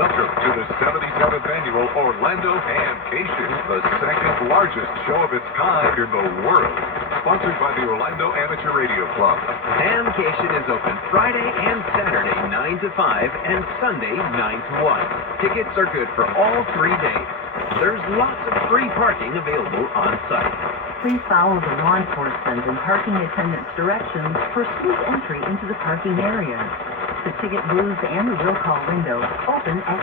Welcome to the 77th Annual Orlando HamCation, the second largest show of its kind in the world. Sponsored by the Orlando Amateur Radio Club. HamCation is open Friday and Saturday 9 to 5 and Sunday 9 to 1. Tickets are good for all 3 days. There's lots of free parking available on site. Please follow the law enforcement and parking attendants' directions for smooth entry into the parking area. The ticket booths and the will call window open at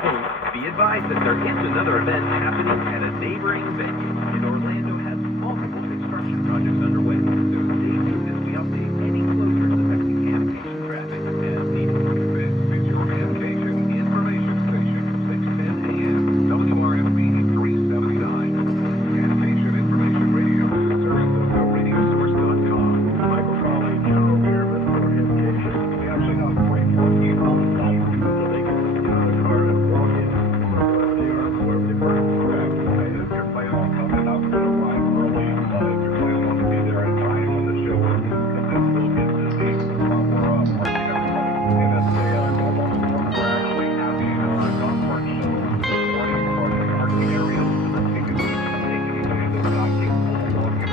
8. Be advised that there is another event happening at a neighboring venue. And Orlando has multiple construction projects underway. So stay tuned as we update any closures affecting HamCation traffic as needed. This is your HamCation information station, 610 AM, WRFB 379. HamCation Information Radio is a service of radiosource.com. Michael Crawley, General Chairman for HamCation. We actually have a great parking on site so they can get out of the car and walk in wherever they are, wherever they park. Correct. If you're planning on coming up to arrive early, if you're planning on to be there in time when the show opens, because it will get busy, we're parking everybody. And as they normal storm, we're actually having a gun-park show this morning for the parking areas so that they can take anybody that's not capable of walking.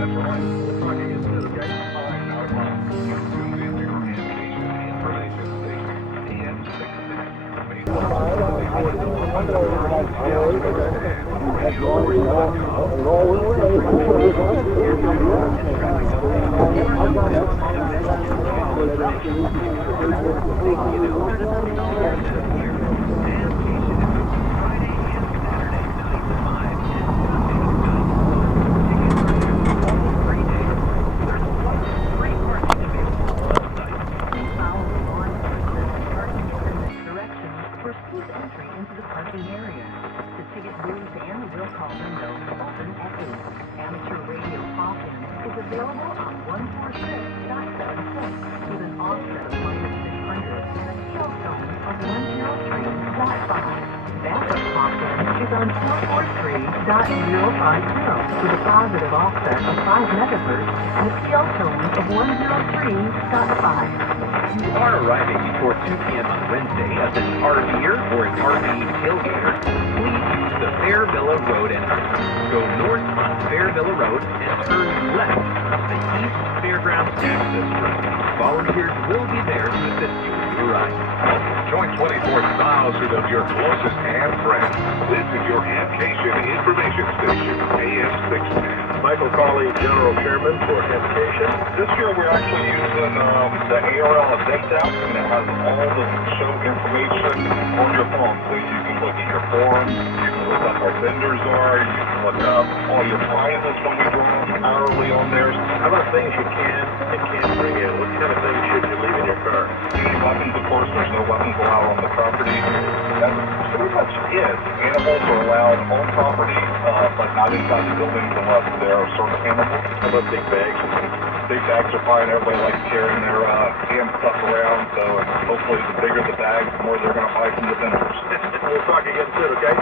That's right. Parking is good, okay? All right, now it's on. You're tuned in to your HamCation information station, AM 610. For smooth entry into the parking area. The ticket booths and the will call window open at 8. Amateur radio call-in is available on 146.76 with an offset of -600 and a tail tone of 103.5. Backup call-in is on 443.050 with a positive offset of 5 megahertz and a tail tone of 103.5. If you are arriving before 2 p.m. on Wednesday as an RVer or an RV tailgater, please use the Fairvilla Road entrance. Go north on Fairvilla Road and turn left on the East Fairgrounds access road. Volunteers will be there to assist you when you arrive. Join 24,000 of your closest ham friends. This is your HamCation information station, AM 610. Michael Crawley, General Chairman for HamCation. This year we're actually using the ARL Event app, and it has all the show information on your phone. So you can look at your forums, you can look up our vendors are, you can look up all your prizes when we draw them hourly on there. How about things you can and can't bring in? What kind of things should you leave in your car? Any weapons, of course. There's no weapons allowed on the property. That's pretty much it. Animals are allowed on property, but not inside the buildings unless they're service animals. How about big bags? Big bags are fine. Everybody likes carrying their ham stuff around, so hopefully the bigger the bag, the more they're going to buy from the vendors. We'll talk again soon, okay?